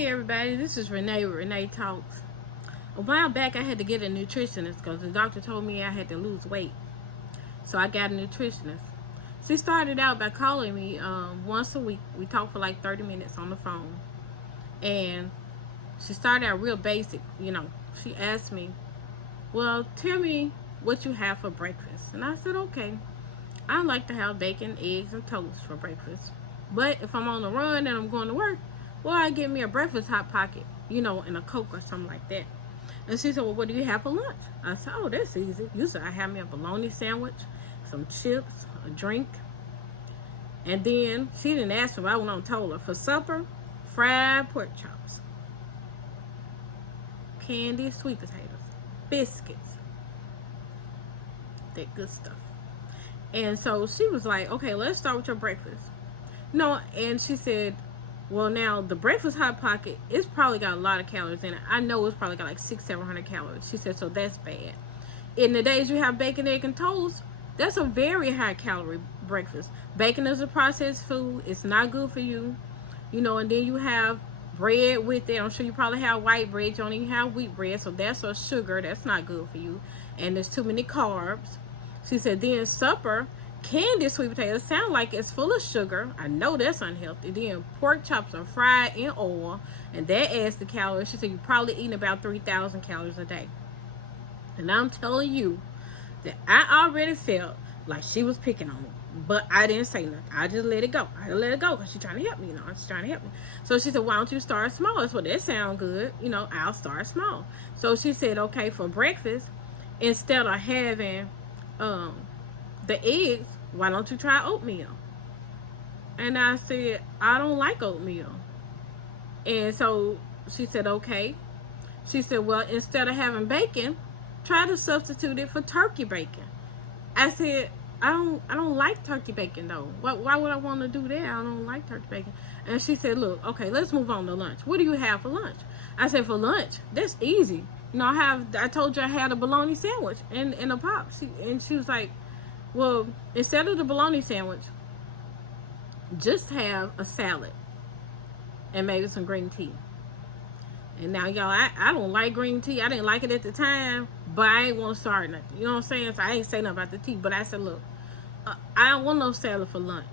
Hey everybody, this is Renee with Renee Talks. A while back I had to get a nutritionist because the doctor told me I had to lose weight. So I got a nutritionist. She started out by calling me once a week. We talked for like 30 minutes on the phone. And she started out real basic, She asked me, well, tell me what you have for breakfast. And I said, okay. I like to have bacon, eggs, and toast for breakfast. But if I'm on the run and I'm going to work, well, I get me a breakfast hot pocket, and a Coke or something like that. And she said, well, what do you have for lunch? I said, oh, that's easy. Usually I have me a bologna sandwich, some chips, a drink. And then she didn't ask me, but I went on and told her, for supper, fried pork chops, candy, sweet potatoes, biscuits, that good stuff. And so she was like, okay, let's start with your breakfast. No, and she said, well, now the breakfast hot pocket, it's probably got a lot of calories in it. I know it's probably got like 600-700 calories. She said, so that's bad. In the days you have bacon, egg, and toast, that's a very high calorie breakfast. Bacon is a processed food. It's not good for you. And then you have bread with it. I'm sure you probably have white bread. You don't even have wheat bread. So that's a sugar. That's not good for you. And there's too many carbs. She said, then supper, candy sweet potatoes sound like it's full of sugar. I know that's unhealthy. Then pork chops are fried in oil, and that adds the calories. She said you're probably eating about 3,000 calories a day. And I'm telling you that I already felt like she was picking on me, but I didn't say nothing. I just let it go. I let it go because she's trying to help me. She's trying to help me. So she said, why don't you start small? That's what that sound good. I'll start small. So she said, okay, for breakfast, instead of having the eggs, why don't you try oatmeal? And I said, I don't like oatmeal. And so she said, okay. She said, well, instead of having bacon, try to substitute it for turkey bacon. I said, I don't like turkey bacon though. Why would I want to do that? I don't like turkey bacon. And she said, look, okay, let's move on to lunch. What do you have for lunch? I said, for lunch, that's easy. I told you I had a bologna sandwich and a pop. She was like, well, instead of the bologna sandwich, just have a salad and maybe some green tea. And now, y'all, I don't like green tea. I didn't like it at the time, but I ain't want to start nothing. You know what I'm saying? So I ain't say nothing about the tea. But I said, look, I don't want no salad for lunch.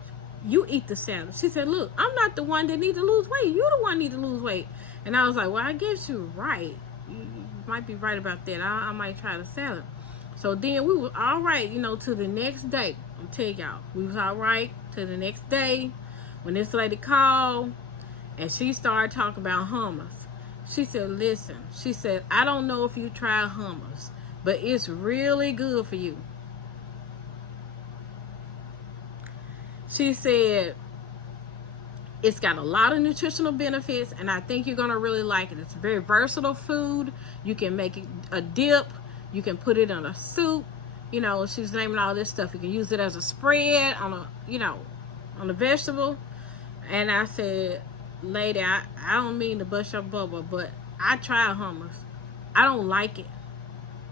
You eat the salad. She said, look, I'm not the one that need to lose weight. You the one need to lose weight. And I was like, well, I guess you're right. You might be right about that. I might try the salad. So then we were all right, to the next day. I'm telling y'all, we was all right to the next day when this lady called and she started talking about hummus. She said, listen, she said, I don't know if you try hummus, but it's really good for you. She said, it's got a lot of nutritional benefits, and I think you're going to really like it. It's a very versatile food. You can make it a dip. You can put it in a soup. She's naming all this stuff. You can use it as a spread on a vegetable. And I said, lady, I don't mean to bust your bubble, but I tried hummus. I don't like it.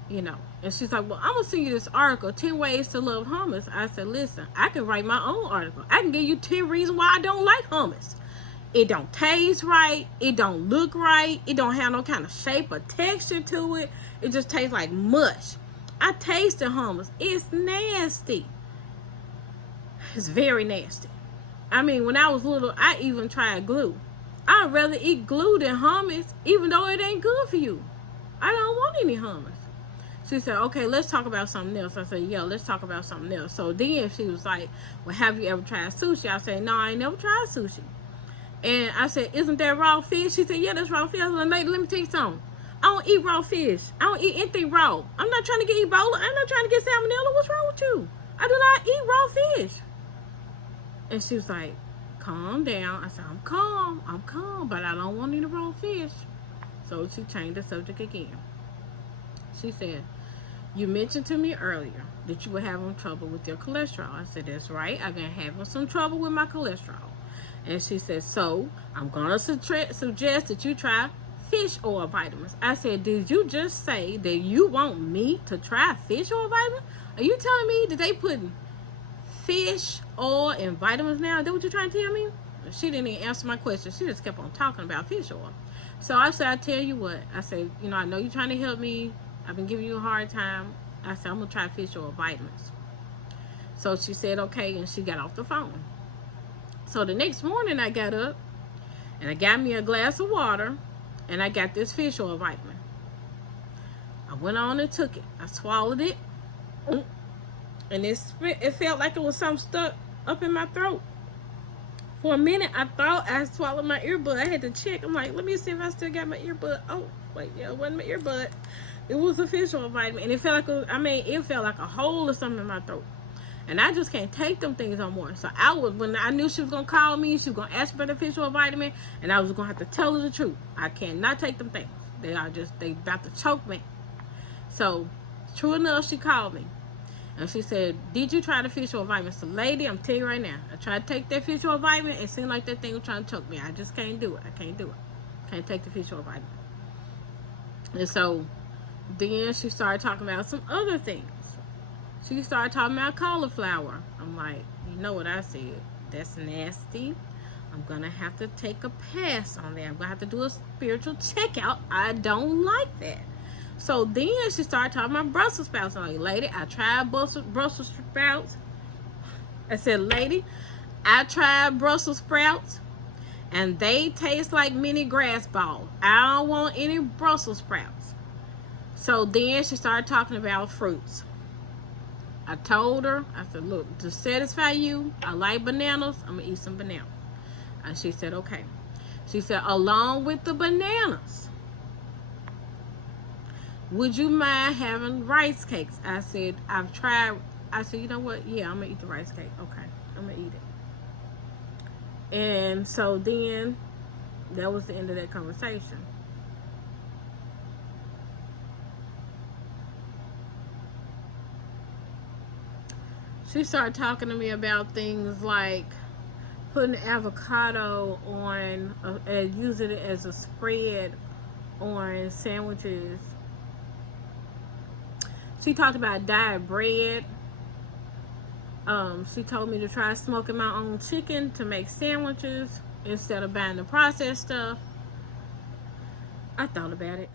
And she's like, well, I'm going to send you this article, 10 Ways to Love Hummus. I said, listen, I can write my own article. I can give you 10 reasons why I don't like hummus. It don't taste right. It don't look right. It don't have no kind of shape or texture to it. It just tastes like mush. I tasted hummus. It's nasty. It's very nasty. I mean, when I was little, I even tried glue. I'd rather eat glue than hummus, even though it ain't good for you. I don't want any hummus. She said, okay, let's talk about something else. I said, yeah, let's talk about something else. So then she was like, well, have you ever tried sushi? I said, no, I ain't never tried sushi. And I said, isn't that raw fish? She said, yeah, that's raw fish. I said, lady, let me tell you something. I don't eat raw fish. I don't eat anything raw. I'm not trying to get Ebola. I'm not trying to get salmonella. What's wrong with you? I do not eat raw fish. And she was like, calm down. I said, I'm calm, but I don't want any raw fish. So she changed the subject again. She said, you mentioned to me earlier that you were having trouble with your cholesterol. I said, that's right. I've been having some trouble with my cholesterol. And she said, so I'm going to suggest that you try fish oil vitamins. I said, did you just say that you want me to try fish oil vitamins? Are you telling me that they putting fish oil and vitamins now? Is that what you're trying to tell me? She didn't even answer my question. She just kept on talking about fish oil. So I said, I tell you what. I said, you know, I know you're trying to help me. I've been giving you a hard time. I said, I'm going to try fish oil vitamins. So she said, okay, and she got off the phone. So the next morning I got up and I got me a glass of water and I got this fish oil vitamin. I went on and took it. I swallowed it. And it felt like it was something stuck up in my throat. For a minute, I thought I swallowed my earbud. I had to check. I'm like, let me see if I still got my earbud. Oh, wait, yeah, it wasn't my earbud. It was a fish oil vitamin. And it felt like it felt like a hole or something in my throat. And I just can't take them things no more. So when I knew she was going to call me, she was going to ask for the fish oil vitamin, and I was going to have to tell her the truth. I cannot take them things. They about to choke me. So, true enough, she called me. And she said, did you try the fish oil vitamin? So, lady, I'm telling you right now, I tried to take that fish oil vitamin. It seemed like that thing was trying to choke me. I just can't do it. I can't do it. Can't take the fish oil vitamin. And so, then she started talking about some other things. She started talking about cauliflower. I'm like, you know what I said? That's nasty. I'm going to have to take a pass on that. I'm going to have to do a spiritual checkout. I don't like that. So then she started talking about Brussels sprouts. I'm like, lady, I tried Brussels sprouts. I said, lady, I tried Brussels sprouts, and they taste like mini grass balls. I don't want any Brussels sprouts. So then she started talking about fruits. I told her, I said, look, to satisfy you, I like bananas. I'm going to eat some bananas. And she said, okay. She said, along with the bananas, would you mind having rice cakes? I said, I've tried. I said, you know what? Yeah, I'm going to eat the rice cake. Okay, I'm going to eat it. And so then, that was the end of that conversation. She started talking to me about things like putting avocado on and using it as a spread on sandwiches. She talked about dyed bread. She told me to try smoking my own chicken to make sandwiches instead of buying the processed stuff. I thought about it.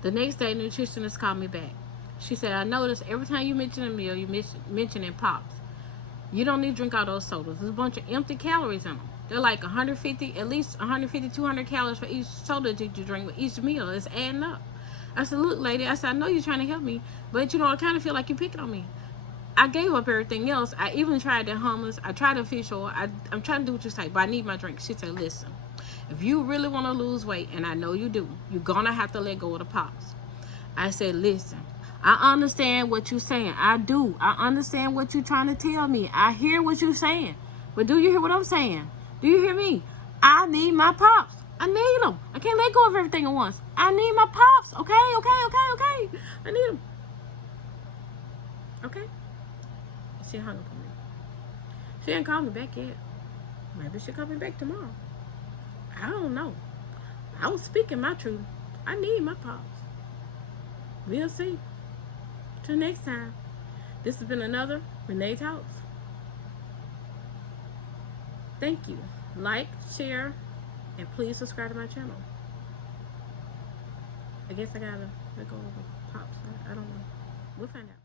The next day, nutritionist called me back. She said, I noticed every time you mention a meal, you mentioning pops. You don't need to drink all those sodas. There's a bunch of empty calories in them. They're like 150, at least 150, 200 calories for each soda that you drink with each meal. It's adding up. I said, look, lady, I said, I know you're trying to help me, but, you know, I kind of feel like you're picking on me. I gave up everything else. I even tried the hummus. I tried the fish oil. I'm trying to do what you say, but I need my drink. She said, listen, if you really want to lose weight, and I know you do, you're going to have to let go of the pops. I said, listen, I understand what you're saying. I do. I understand what you're trying to tell me. I hear what you're saying. But do you hear what I'm saying? Do you hear me? I need my pops. I need them. I can't let go of everything at once. I need my pops. Okay. I need them. Okay. She hung up on me. She didn't call me back yet. Maybe she'll call me back tomorrow. I don't know. I was speaking my truth. I need my pops. We'll see. Till next time. This has been another Renee Talks. Thank you. Like, share, and please subscribe to my channel. I guess I gotta let go of the pops. I don't know. We'll find out.